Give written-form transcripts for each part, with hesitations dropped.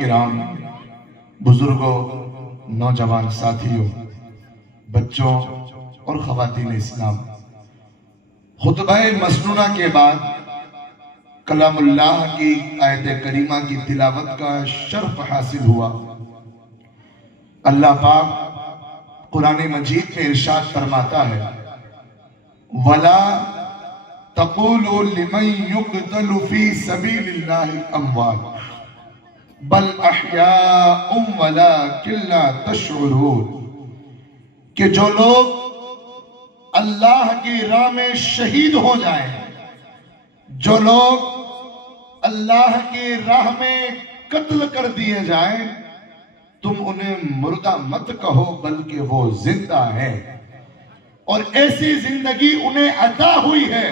کرام، بزرگوں، نوجوان ساتھیوں، بچوں اور خواتین اسلام، خطبہ مسنونہ کے بعد کلام اللہ کی آیت کریمہ کی تلاوت کا شرف حاصل ہوا۔ اللہ پاک قرآن مجید میں ارشاد فرماتا ہے وَلَا تَقُولُوا لِمَنْ يُقْتَلُ فِي سَبِيلِ اللَّهِ أَمْوَاتٌ بَلْ أَحْيَاءٌ وَلَكِنْ لَا تَشْعُرُونَ، کہ جو لوگ اللہ کی راہ میں شہید ہو جائیں، جو لوگ اللہ کی راہ میں قتل کر دیے جائیں، تم انہیں مردہ مت کہو بلکہ وہ زندہ ہے، اور ایسی زندگی انہیں عطا ہوئی ہے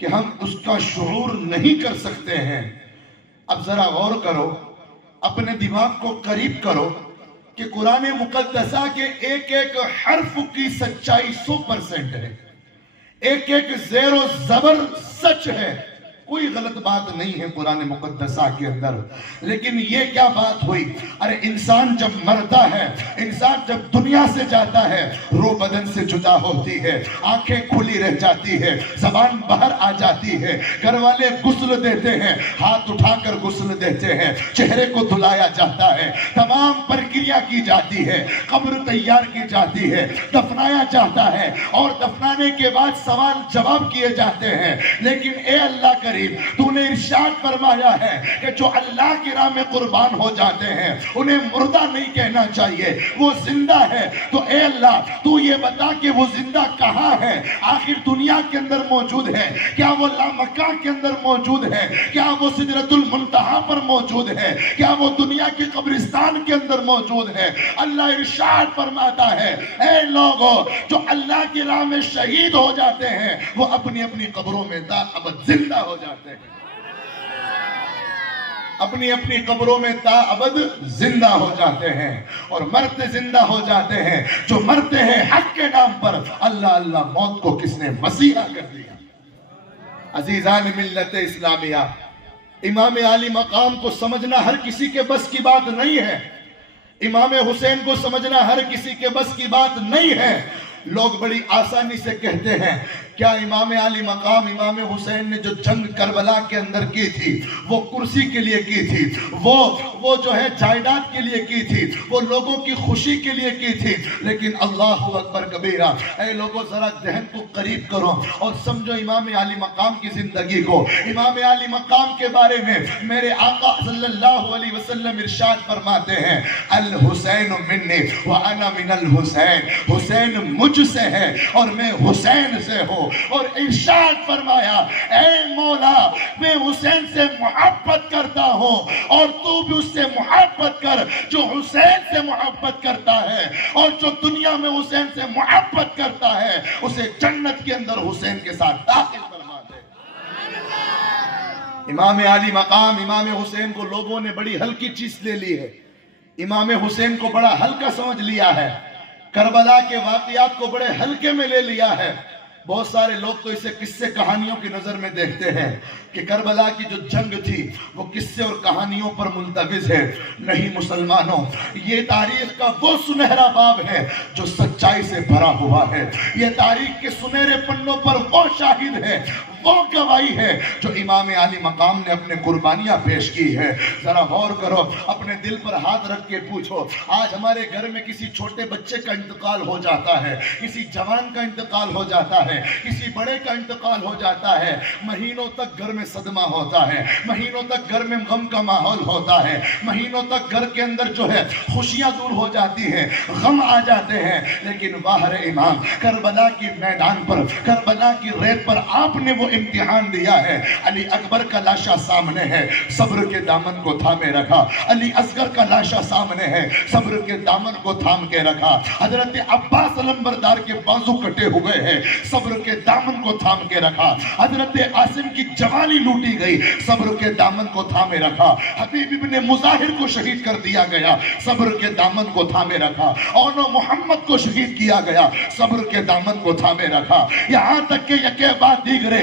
کہ ہم اس کا شعور نہیں کر سکتے ہیں۔ اب ذرا غور کرو، اپنے دماغ کو قریب کرو کہ قرآن مقدسہ کے ایک ایک حرف کی سچائی 100% ہے، ایک ایک زیر و زبر سچ ہے، کوئی غلط بات نہیں ہے قرآن مقدسہ کے اندر۔ لیکن یہ کیا بات ہوئی؟ ارے انسان جب مرتا ہے، انسان جب دنیا سے جاتا ہے، روح بدن سے جدا ہوتی ہے، آنکھیں کھلی رہ جاتی ہے، زبان باہر آ جاتی ہے، گھر والے غسل دیتے ہیں، ہاتھ اٹھا کر غسل دیتے ہیں، چہرے کو دھلایا جاتا ہے، تمام پرکریا کی جاتی ہے، قبر تیار کی جاتی ہے، دفنایا جاتا ہے، اور دفنانے کے بعد سوال جواب کیے جاتے ہیں۔ لیکن اے اللہ کریم، تو نے ارشاد فرمایا ہے کہ جو اللہ کی راہ میں قربان ہو جاتے ہیں انہیں مردہ نہیں کہنا چاہیے، وہ زندہ ہے۔ تو اے اللہ تو یہ بتا کہ وہ زندہ کہاں ہے؟ آخر دنیا کے اندر موجود ہے؟ کیا وہ لامکان کے اندر موجود ہے؟ کیا وہ سدرۃ المنتہا پر موجود ہے؟ کیا وہ دنیا کی قبرستان کے اندر موجود ہے؟ اللہ ارشاد فرماتا ہے اے لوگوں، جو اللہ کی راہ میں شہید ہو جاتے ہیں وہ اپنی اپنی قبروں میں تا ابد زندہ ہو جاتے ہیں، اپنی اپنی قبروں میں تا ابد زندہ ہو جاتے ہیں، اور مرتے زندہ ہو جاتے ہیں۔ جو مرتے ہیں حق کے نام پر، اللہ اللہ موت کو کس نے مسیحا کر دیا۔ عزیزان ملت اسلامیہ، امام عالی مقام کو سمجھنا ہر کسی کے بس کی بات نہیں ہے، امام حسین کو سمجھنا ہر کسی کے بس کی بات نہیں ہے۔ لوگ بڑی آسانی سے کہتے ہیں کیا امام عالی مقام امام حسین نے جو جنگ کربلا کے اندر کی تھی وہ کرسی کے لیے کی تھی، وہ جو ہے جائیداد کے لیے کی تھی، وہ لوگوں کی خوشی کے لیے کی تھی؟ لیکن اللہ اکبر کبیرہ، اے لوگوں ذرا ذہن کو قریب کرو اور سمجھو امام عالی مقام کی زندگی کو۔ امام عالی مقام کے بارے میں میرے آقا صلی اللہ علیہ وسلم ارشاد فرماتے ہیں الحسین منی وانا من الحسین، حسین مجھ سے ہے اور میں حسین سے ہوں۔ اور ارشاد فرمایا اے مولا، میں حسین سے محبت کرتا ہوں اور تو بھی اس سے محبت کر جو حسین سے محبت کرتا ہے، اور جو دنیا میں حسین سے محبت کرتا ہے اسے جنت کے اندر حسین کے ساتھ داخل فرما دے۔ امام عالی مقام امام حسین کو لوگوں نے بڑی ہلکی چیز لے لی ہے، امام حسین کو بڑا ہلکا سمجھ لیا ہے، کربلا کے واقعات کو بڑے ہلکے میں لے لیا ہے۔ بہت سارے لوگ تو اسے قصے کہانیوں کی نظر میں دیکھتے ہیں کہ کربلا کی جو جنگ تھی وہ قصے اور کہانیوں پر ملتوز ہے۔ نہیں مسلمانوں، یہ تاریخ کا وہ سنہرا باب ہے جو سچائی سے بھرا ہوا ہے، یہ تاریخ کے سنہرے پنوں پر وہ شاہد ہے، وہ گواہی ہے جو امام عالی مقام نے اپنے قربانیاں پیش کی ہے۔ ذرا غور کرو، اپنے دل پر ہاتھ رکھ کے پوچھو، آج ہمارے گھر میں کسی چھوٹے بچے کا انتقال ہو جاتا ہے، کسی جوان کا انتقال ہو جاتا ہے، کسی بڑے کا انتقال ہو جاتا ہے، مہینوں تک گھر میں صدمہ ہوتا ہے، مہینوں تک گھر میں غم کا ماحول ہوتا ہے، مہینوں تک گھر کے اندر جو ہے خوشیاں دور ہو جاتی ہیں، غم آ جاتے ہیں۔ لیکن واہر امام، کربلا کی میدان پر، کربلا کی ریت پر آپ نے وہ امتحان دیا ہے۔ علی اکبر کا لاشا سامنے ہے، صبر کے دامن کو تھامے رکھا۔ علی اصغر کا لاشا سامنے ہے، صبر کے دامن کو تھام کے رکھا۔ حضرت عباس علمبردار کے بازو کٹے ہوئے ہیں، صبر کے دامن کو تھام کے رکھا۔ حضرت عاصم کی جوانی لوٹی گئی، صبر کے دامن کو تھامے رکھا۔ حبیب ابن مظاہر کو شہید کر دیا گیا، صبر کے دامن کو تھامے رکھا۔ اونو محمد کو شہید کیا گیا، صبر کے دامن کو تھامے رکھا۔ یہاں تک کہ یکے بعد دیگرے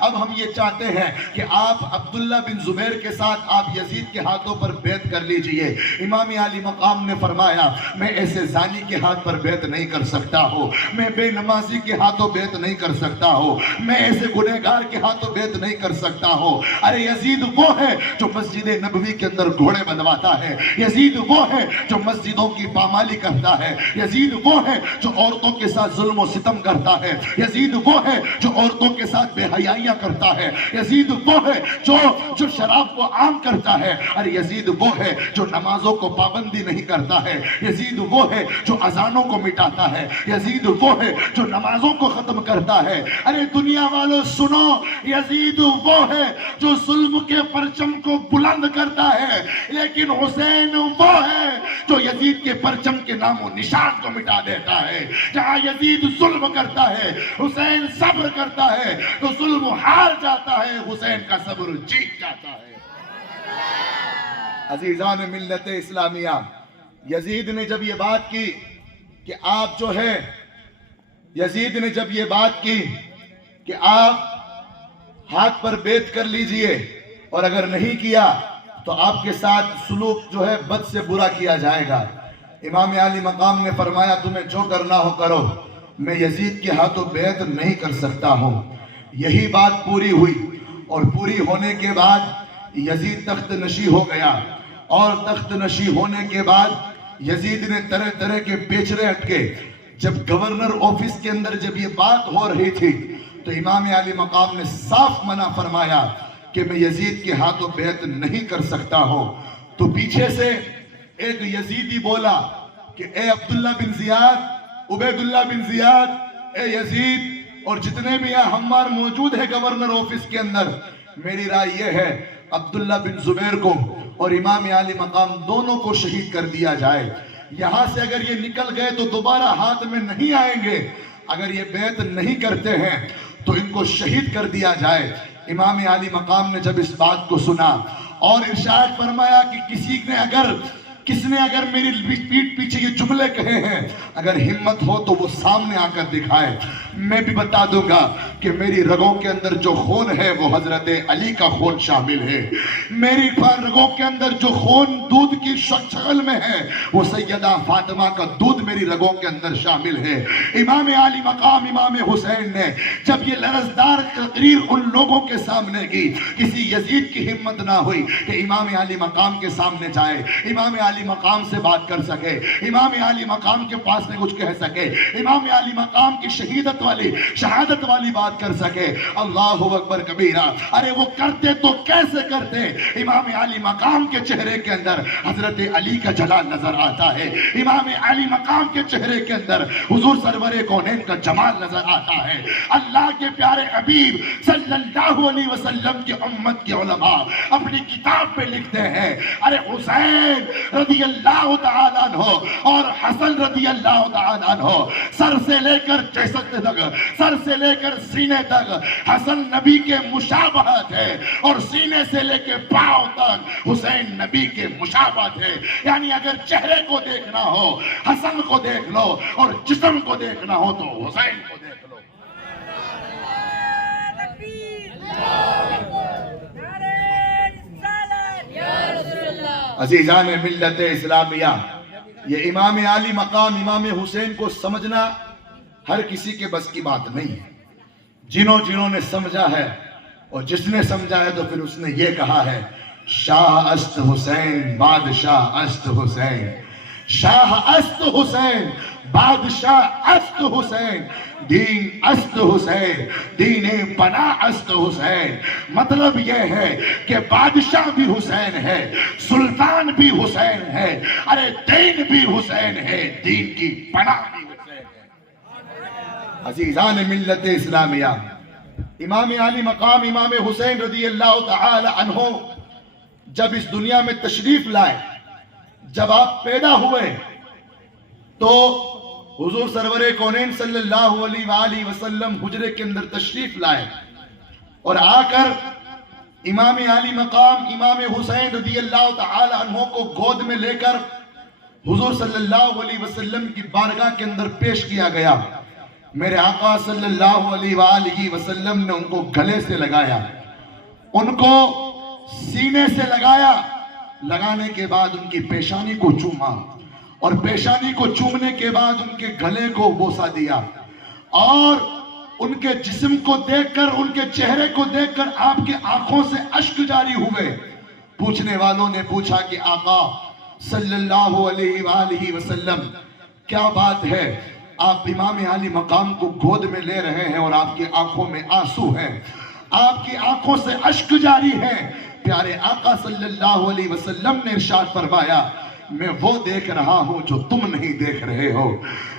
اب ہم یہ چاہتے ہیں کہ آپ عبداللہ بن زبیر کے ساتھ آپ یزید کے ہاتھوں پر بیعت کر لیجئے۔ امام عالی مقام نے فرمایا میں ایسے زانی کے ہاتھ پر بیعت نہیں کر سکتا ہوں، میں بے نمازی کے ہاتھوں بیعت نہیں کر سکتا ہوں، میں ایسے گنہگار کے ہاتھوں بیعت نہیں کر سکتا ہوں۔ ارے یزید وہ ہے جو مسجد نبوی کے اندر گھوڑے بنواتا ہے، یزید وہ ہے جو مسجدوں کی پامالی کرتا ہے، یزید وہ ہے جو عورتوں کے ساتھ ظلم و ستم کرتا ہے، یزید وہ ہے جو عورتوں کے ساتھ بے حیائیاں کرتا ہے، یزید وہ ہے جو شراب کو عام کرتا ہے، اور یزید وہ ہے جو نمازوں کو پابندی نہیں کرتا ہے، یزید وہ ہے جو اذانوں کو مٹاتا ہے، یزید وہ ہے جو نمازوں کو ختم کرتا ہے۔ ارے دنیا والوں سنو، یزید وہ ہے جو ظلم کے پرچم کو بلند کرتا ہے، لیکن حسین وہ ہے جو یزید کے پرچم کے نام و نشان کو مٹا دیتا ہے۔ جہاں یزید ظلم کرتا ہے حسین صبر کرتا ہے، تو ظلم ہار جاتا ہے، حسین کا صبر جیت جاتا ہے۔ عزیزان ملت اسلامیہ، یزید نے جب یہ بات کی کہ آپ جو ہے، یزید نے جب یہ بات کی کہ آپ ہاتھ پر بیعت کر لیجئے، اور اگر نہیں کیا تو آپ کے ساتھ سلوک جو ہے بد سے برا کیا جائے گا، امام عالی مقام نے فرمایا تمہیں جو کرنا ہو کرو، میں یزید کے ہاتھوں بیعت نہیں کر سکتا ہوں۔ یہی بات پوری ہوئی، اور پوری ہونے کے بعد یزید تخت نشی ہو گیا، اور تخت نشی ہونے کے بعد یزید نے طرح طرح کے پیچرے اٹکے۔ جب گورنر آفس کے اندر جب یہ بات ہو رہی تھی تو امام عالی مقام نے صاف منع فرمایا کہ میں یزید کے ہاتھوں بیعت نہیں کر سکتا ہوں۔ تو پیچھے سے ایک یزیدی بولا کہ اے عبداللہ بن زیاد، عبید اللہ بن زیاد، اے یزید اور جتنے بھی یہاں ہمار موجود ہیں گورنر آفس کے اندر، میری رائے یہ ہے عبداللہ بن زبیر کو اور امام عالی مقام دونوں کو شہید کر دیا جائے۔ یہاں سے اگر یہ نکل گئے تو دوبارہ ہاتھ میں نہیں آئیں گے، اگر یہ بیعت نہیں کرتے ہیں تو ان کو شہید کر دیا جائے۔ امام عالی مقام نے جب اس بات کو سنا اور ارشاد فرمایا کہ کس نے اگر میری پیٹھ پیچھے یہ جملے کہے ہیں، اگر ہمت ہو تو وہ سامنے آ کر دکھائے، میں بھی بتا دوں گا کہ میری رگوں کے اندر جو خون ہے وہ حضرت علی کا خون شامل ہے، میری رگوں کے اندر جو خون دودھ کی شکل میں ہے وہ سیدہ فاطمہ کا دودھ میری رگوں کے اندر شامل ہے۔ امام عالی مقام امام حسین نے جب یہ لرزدار تقریر ان لوگوں کے سامنے کی، کسی یزید کی ہمت نہ ہوئی کہ امام عالی مقام کے سامنے جائے، امام عالی مقام سے بات کر سکے، امام عالی مقام کے پاس میں کچھ کہہ سکے، امام عالی مقام کی شہادت والی بات کر سکے۔ اللہ اکبر کبیرہ۔ ارے وہ کرتے تو کیسے کرتے؟ امام عالی مقام کے چہرے کے اندر حضرت علی کا جلال نظر آتا ہے، امام عالی مقام کے چہرے کے اندر حضور سرور کونین کا جمال نظر آتا ہے۔ اللہ کے پیارے حبیب صلی اللہ علیہ وسلم کی امت کے علماء اپنی کتاب پہ لکھتے ہیں، ارے حسین رضی اللہ تعالیٰ عنہ اور حسن رضی اللہ تعالیٰ عنہ، سر سے لے کر جسد تک، سر سے لے کر سینے تک حسن نبی کے مشابہت ہے، اور سینے سے لے کے پاؤں تک حسین نبی کے مشابہت ہے۔ یعنی اگر چہرے کو دیکھنا ہو حسن کو دیکھ لو، اور جسم کو دیکھنا ہو تو حسین کو دیکھ لو۔ عزیزان ملت اسلامیہ، یہ امام عالی مقام امام حسین کو سمجھنا ہر کسی کے بس کی بات نہیں ہے۔ جنہوں نے سمجھا ہے، اور جس نے سمجھا ہے تو پھر اس نے یہ کہا ہے، شاہ است حسین بادشاہ است حسین، شاہ است حسین بادشاہ است حسین، دین است حسین، دین پناہ است حسین۔ مطلب یہ ہے کہ بادشاہ بھی حسین ہے، سلطان بھی حسین ہے، ارے دین بھی حسین ہے، دین کی پناہ بھی حسین ہے۔ عزیزان ملت اسلامیہ، امام عالی مقام امام حسین رضی اللہ تعالی عنہ جب اس دنیا میں تشریف لائے، جب آپ پیدا ہوئے تو حضور سرور کونین صلی اللہ علیہ وآلہ وسلم حجرے کے اندر تشریف لائے، اور آ کر امام عالی مقام امام حسین رضی اللہ تعالی عنہ کو گود میں لے کر حضور صلی اللہ علیہ وسلم کی بارگاہ کے اندر پیش کیا گیا۔ میرے آقا صلی اللہ علیہ وآلہ وسلم نے ان کو گلے سے لگایا، ان کو سینے سے لگایا، لگانے کے بعد ان کی پیشانی کو چوما، اور پیشانی کو چومنے کے بعد ان کے گلے کو بوسہ دیا، اور ان کے جسم کو دیکھ کر، ان کے چہرے کو دیکھ کر آپ کے آنکھوں سے اشک جاری ہوئے۔ پوچھنے والوں نے پوچھا کہ آقا صلی اللہ علیہ وآلہ وسلم کیا بات ہے، آپ امام عالی مقام کو گود میں لے رہے ہیں اور آپ کی آنکھوں میں آنسو ہیں، آپ کی آنکھوں سے اشک جاری ہے؟ پیارے آقا صلی اللہ علیہ وسلم نے ارشاد فرمایا، میں وہ دیکھ رہا ہوں جو تم نہیں دیکھ رہے ہو،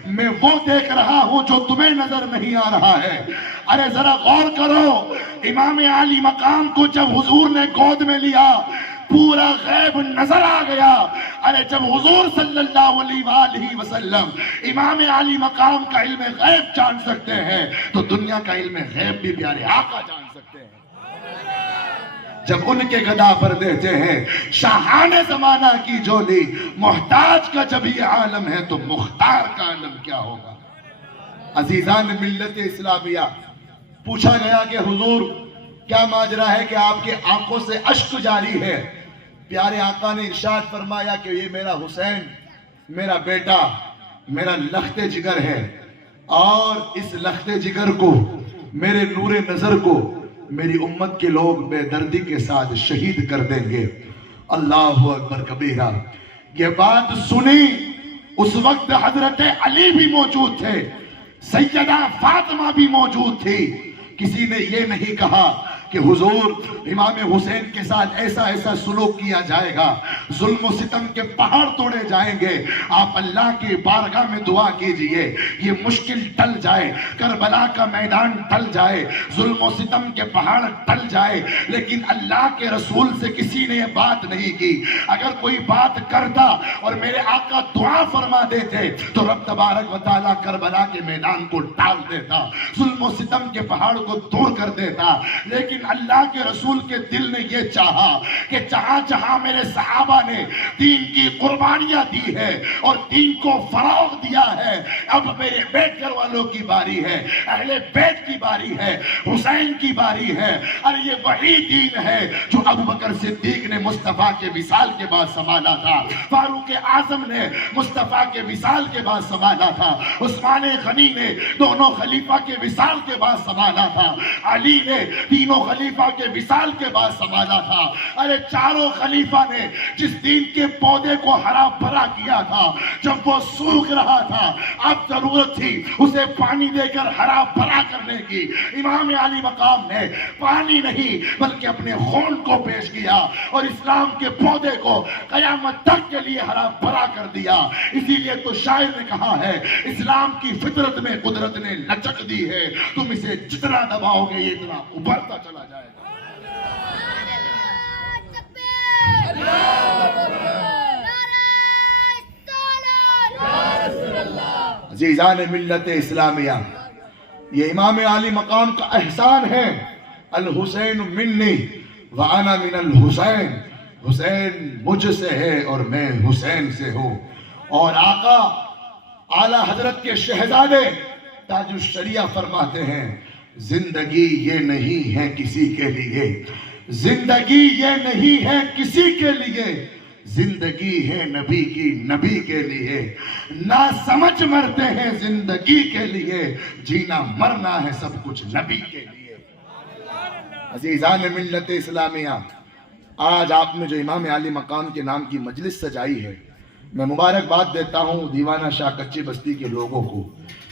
میں وہ دیکھ رہا ہوں جو تمہیں نظر نہیں آ رہا ہے۔ ارے ذرا غور کرو، امام عالی مقام کو جب حضور نے گود میں لیا پورا غیب نظر آ گیا۔ ارے جب حضور صلی اللہ علیہ وآلہ وسلم امام عالی مقام کا علم غیب جان سکتے ہیں تو دنیا کا علم غیب بھی پیارے آقا جان سکتے ہیں۔ جب ان کے گدا پر دیتے ہیں شاہان زمانہ کی جولی، محتاج کا جب یہ عالم ہے تو مختار کا عالم کیا ہوگا؟ عزیزان ملت اسلامیہ، پوچھا گیا کہ حضور کیا ماجرا ہے کہ آپ کے آنکھوں سے اشک جاری ہے؟ پیارے آقا نے ارشاد فرمایا کہ یہ میرا حسین، میرا بیٹا، میرا لخت جگر ہے، اور اس لخت جگر کو، میرے نور نظر کو میری امت کے لوگ بے دردی کے ساتھ شہید کر دیں گے۔ اللہ اکبر کبیرہ۔ یہ بات سنی، اس وقت حضرت علی بھی موجود تھے، سیدہ فاطمہ بھی موجود تھی۔ کسی نے یہ نہیں کہا کہ حضور امام حسین کے ساتھ ایسا ایسا سلوک کیا جائے گا، ظلم و ستم کے پہاڑ توڑے جائیں گے۔ آپ اللہ کی بارگاہ میں دعا کیجئے یہ مشکل ٹل جائے، کربلا کا میدان ٹل جائے، ظلم و ستم کے پہاڑ ٹل جائے۔ لیکن اللہ کے رسول سے کسی نے یہ بات نہیں کی۔ اگر کوئی بات کرتا اور میرے آقا دعا فرما دیتے تو رب تبارک و تعالیٰ کربلا کے میدان کو ٹال دیتا، ظلم و ستم کے پہاڑ کو دور کر دیتا۔ لیکن اللہ کے رسول کے دل نے یہ چاہا کہ جہاں جہاں میرے صحابہ نے دین کی قربانیاں دی ہے اور دین کو فروغ دیا ہے، اب میرے بیت گھر والوں کی باری ہے، اہل بیت کی باری ہے، حسین کی باری ہے۔ اور یہ وہی دین ہے جو ابو بکر صدیق نے مصطفیٰ کے وصال کے بعد سنبھالا تھا، فاروق اعظم نے مصطفیٰ کے وصال کے بعد سنبھالا تھا، عثمان غنی نے دونوں خلیفہ کے وصال کے بعد سنبھالا تھا، علی نے تینوں خلیفہ کے وصال کے بعد سنبھالا تھا۔ ارے چاروں خلیفہ نے جس دین کے پودے کو ہرا بھرا کیا تھا، جب وہ سوکھ رہا تھا، اب ضرورت تھی اسے پانی دے کر ہرا بھرا کرنے کی۔ امام علی مقام نے پانی نہیں بلکہ اپنے خون کو پیش کیا اور اسلام کے پودے کو قیامت تک کے لیے ہرا بھرا کر دیا۔ اسی لیے تو شاعر نے کہا ہے، اسلام کی فطرت میں قدرت نے لچک دی ہے، تم اسے جتنا دباؤ گے یہ اتنا ابھرتا چلا جائے گا۔ عزیزان ملت اسلامیہ، یہ امام عالی مقام کا احسان ہے، الحسین منی وانا من الحسین، حسین مجھ سے ہے اور میں حسین سے ہوں۔ اور آقا اعلیٰ حضرت کے شہزادے تاج الشریعہ فرماتے ہیں، زندگی یہ نہیں ہے کسی کے لیے، زندگی یہ نہیں ہے کسی کے لیے، زندگی ہے نبی کی نبی کے لیے، نہ سمجھ مرتے ہیں زندگی کے لیے، جینا مرنا ہے سب کچھ نبی کے لیے۔ عزیزان ملت اسلامیہ، آج آپ نے جو امام عالی مقام کے نام کی مجلس سجائی ہے، میں مبارکباد دیتا ہوں دیوانہ شاہ کچی بستی کے لوگوں کو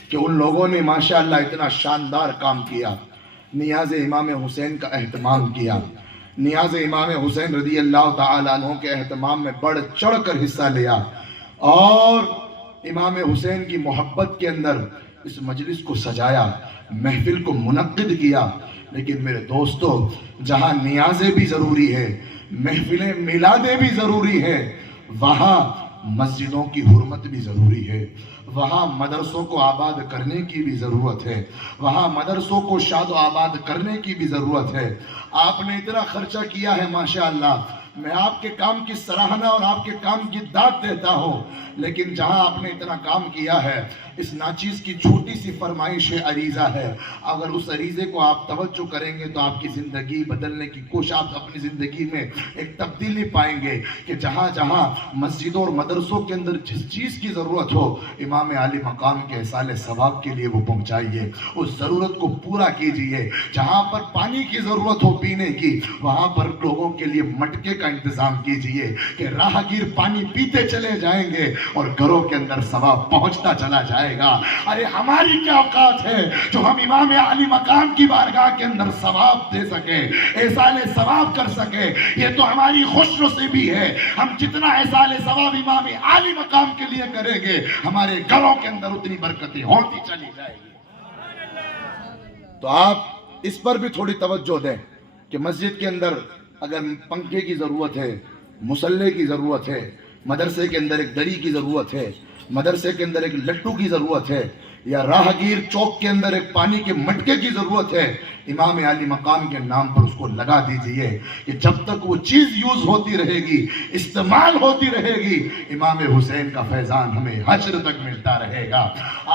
کہ ان لوگوں نے ماشاءاللہ اتنا شاندار کام کیا، نیاز امام حسین کا اہتمام کیا، نیاز امام حسین رضی اللہ تعالیٰ عنہ کے اہتمام میں بڑھ چڑھ کر حصہ لیا، اور امام حسین کی محبت کے اندر اس مجلس کو سجایا، محفل کو منعقد کیا۔ لیکن میرے دوستو، جہاں نیازیں بھی ضروری ہے، محفلیں میلادیں بھی ضروری ہے، وہاں مسجدوں کی حرمت بھی ضروری ہے، وہاں مدرسوں کو آباد کرنے کی بھی ضرورت ہے، وہاں مدرسوں کو شاد و آباد کرنے کی بھی ضرورت ہے۔ آپ نے اتنا خرچہ کیا ہے ماشاءاللہ، میں آپ کے کام کی سراہنا اور آپ کے کام کی داد دیتا ہوں، لیکن جہاں آپ نے اتنا کام کیا ہے، اس ناچیز کی چھوٹی سی فرمائش عریضہ ہے، اگر اس عریضے کو آپ توجہ کریں گے تو آپ کی زندگی بدلنے کی کوشش، آپ اپنی زندگی میں ایک تبدیلی پائیں گے کہ جہاں جہاں مسجدوں اور مدرسوں کے اندر جس چیز کی ضرورت ہو، امام عالی مقام کے احصال ثواب کے لیے وہ پہنچائیے، اس ضرورت کو پورا کیجئے۔ جہاں پر پانی کی ضرورت ہو پینے کی، وہاں پر لوگوں کے لیے مٹکے کا انتظام کیجئے کہ راہگیر پانی پیتے چلے جائیں گے اور گھروں کے اندر ثواب پہنچتا چلا جائے گا۔ ارے ہماری کیا اوقات ہے جو ہم امام عالی مقام کی بارگاہ کے اندر ثواب دے سکے، احصال ثواب کر سکے، یہ تو ہماری خوش نصیبی ہے۔ ہم جتنا احصال ثواب امام عالی مقام کے لیے کریں گے، ہمارے گھروں کے اندر اتنی برکتیں ہوتی چلی جائے گی۔ تو آپ اس پر بھی تھوڑی توجہ دیں کہ مسجد کے اندر اگر پنکھے کی ضرورت ہے، مصلے کی ضرورت ہے، مدرسے کے اندر ایک دری کی ضرورت ہے، مدرسے کے اندر ایک لٹو کی ضرورت ہے، یا راہگیر چوک کے اندر ایک پانی کے مٹکے کی ضرورت ہے، امام عالی مقام کے نام پر اس کو لگا دیجئے کہ جب تک وہ چیز یوز ہوتی رہے گی، استعمال ہوتی رہے گی، امام حسین کا فیضان ہمیں حشر تک ملتا رہے گا۔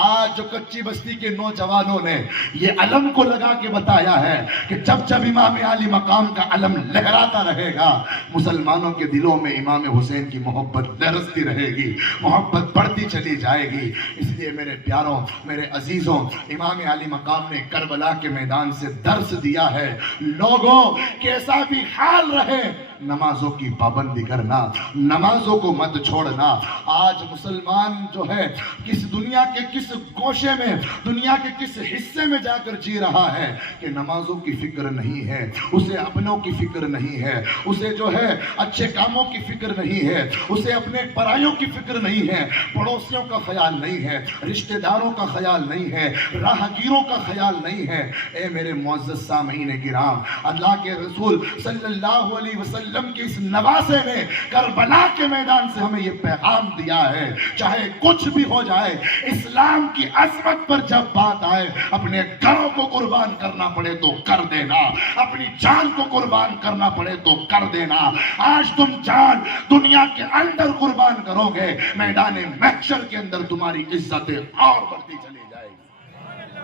آج جو کچی بستی کے نوجوانوں نے یہ علم کو لگا کے بتایا ہے کہ جب جب امام عالی مقام کا علم لہراتا رہے گا، مسلمانوں کے دلوں میں امام حسین کی محبت لرزتی رہے گی، محبت بڑھتی چلی جائے گی۔ اس لیے میرے پیاروں، میرے عزیزوں، امام عالی مقام نے کربلا کے میدان سے درس دیا ہے، لوگوں کیسا بھی حال رہے نمازوں کی پابندی کرنا، نمازوں کو مت چھوڑنا۔ آج مسلمان جو ہے کس دنیا کے کس گوشے میں، دنیا کے کس حصے میں جا کر جی رہا ہے کہ نمازوں کی فکر نہیں ہے، اسے اپنوں کی فکر نہیں ہے، اسے جو ہے اچھے کاموں کی فکر نہیں ہے، اسے اپنے پرائیوں کی فکر نہیں ہے، پڑوسیوں کا خیال نہیں ہے، رشتہ داروں کا خیال نہیں ہے، راہگیروں کا خیال نہیں ہے۔ اے میرے معزز سامعین کرام، اللہ کے رسول صلی اللہ علیہ وسلم کی اس نواسے نے کربلا کے میدان سے ہمیں یہ پیغام دیا ہے، چاہے کچھ بھی ہو جائے، اسلام کی عظمت پر جب بات آئے، اپنے گھروں کو قربان کرنا پڑے تو کر دینا، اپنی جان کو قربان کرنا پڑے تو کر دینا۔ آج تم جان دنیا کے اندر قربان کرو گے، میدان محشر کے اندر تمہاری عزتیں اور بڑھتی چلی جائے گی۔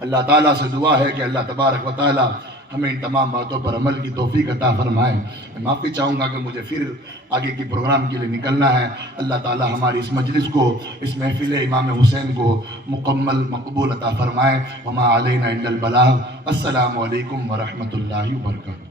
اللہ تعالیٰ سے دعا ہے کہ اللہ تبارک و تعالیٰ ہمیں ان تمام باتوں پر عمل کی توفیق عطا فرمائے۔ میں معافی چاہوں گا کہ مجھے پھر آگے کی پروگرام کے لیے نکلنا ہے۔ اللہ تعالیٰ ہماری اس مجلس کو، اس محفل امام حسین کو مکمل مقبول عطا فرمائے۔ وما علینا الا البلاغ۔ السلام علیکم ورحمۃ اللہ وبرکاتہ۔